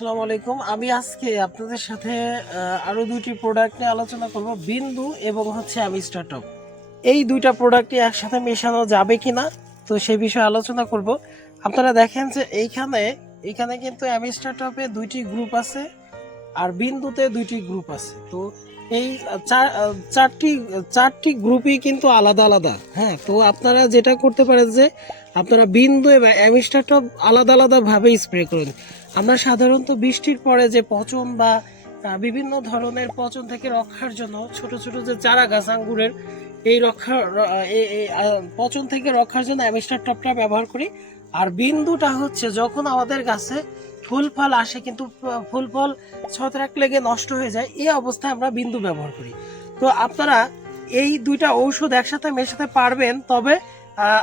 আসসালামু আলাইকুম। আমি আজকে আপনাদের সাথে আরো দুইটি প্রোডাক্ট নিয়ে আলোচনা করব, বিন্দু এবং অ্যামিস্টার টপ। এই দুইটা প্রোডাক্টই একসাথে মেশানো যাবে কিনা, তো সেই বিষয়ে আলোচনা করব। আপনারা দেখেন যে এইখানে কিন্তু অ্যামিস্টার টপে দুইটি গ্রুপ আছে আর বিন্দুতে দুইটি গ্রুপ আছে। তো এই চারটি গ্রুপই কিন্তু আলাদা আলাদা। হ্যাঁ, তো আপনারা যেটা করতে পারেন যে আপনারা বিন্দু এবং অ্যামিস্টার টপ আলাদা আলাদা ভাবে স্প্রে করুন। আমরা সাধারণত বৃষ্টির পরে যে পচন বা বিভিন্ন ধরনের পচন থেকে রক্ষার জন্য ছোট ছোট যে চারা গাছ আঙ্গুরের এই পচন থেকে রক্ষার জন্য অ্যামিস্টার টপটা ব্যবহার করি। আর বিন্দুটা হচ্ছে যখন আমাদের গাছে ফুল ফল আসে কিন্তু ফুল ফল ছত্রাক লেগে নষ্ট হয়ে যায়, এই অবস্থায় আমরা বিন্দু ব্যবহার করি। তো আপনারা এই দুইটা ঔষধ একসাথে মেশাতে পারবেন, তবে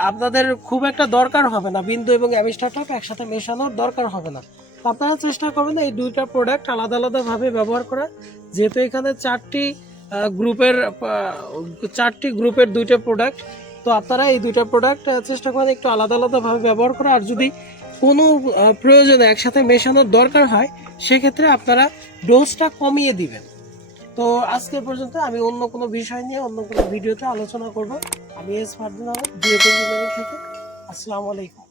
আপনাদের খুব একটা দরকার হবে না, বিন্দু এবং অ্যামিস্টার টপ একসাথে মেশানোর দরকার হবে না। আপনারা চেষ্টা করবেন এই দুইটা প্রোডাক্ট আলাদা আলাদা ভাবে ব্যবহার করা, যেহেতু এখানে চারটি গ্রুপের দুইটা প্রোডাক্ট। তো আপনারা এই দুইটা প্রোডাক্ট চেষ্টা করেন একটু আলাদা আলাদা ভাবে ব্যবহার করা। আর যদি কোনো প্রয়োজনে একসাথে মেশানোর দরকার হয়, সেক্ষেত্রে আপনারা ডোজটা কমিয়ে দিবেন। তো আজকে পর্যন্ত আমি অন্য কোনো বিষয় নিয়ে অন্য কোনো ভিডিওতে আলোচনা করব। আমি S Fardin Ahmed, BEd engineering থেকে। আসসালামু আলাইকুম।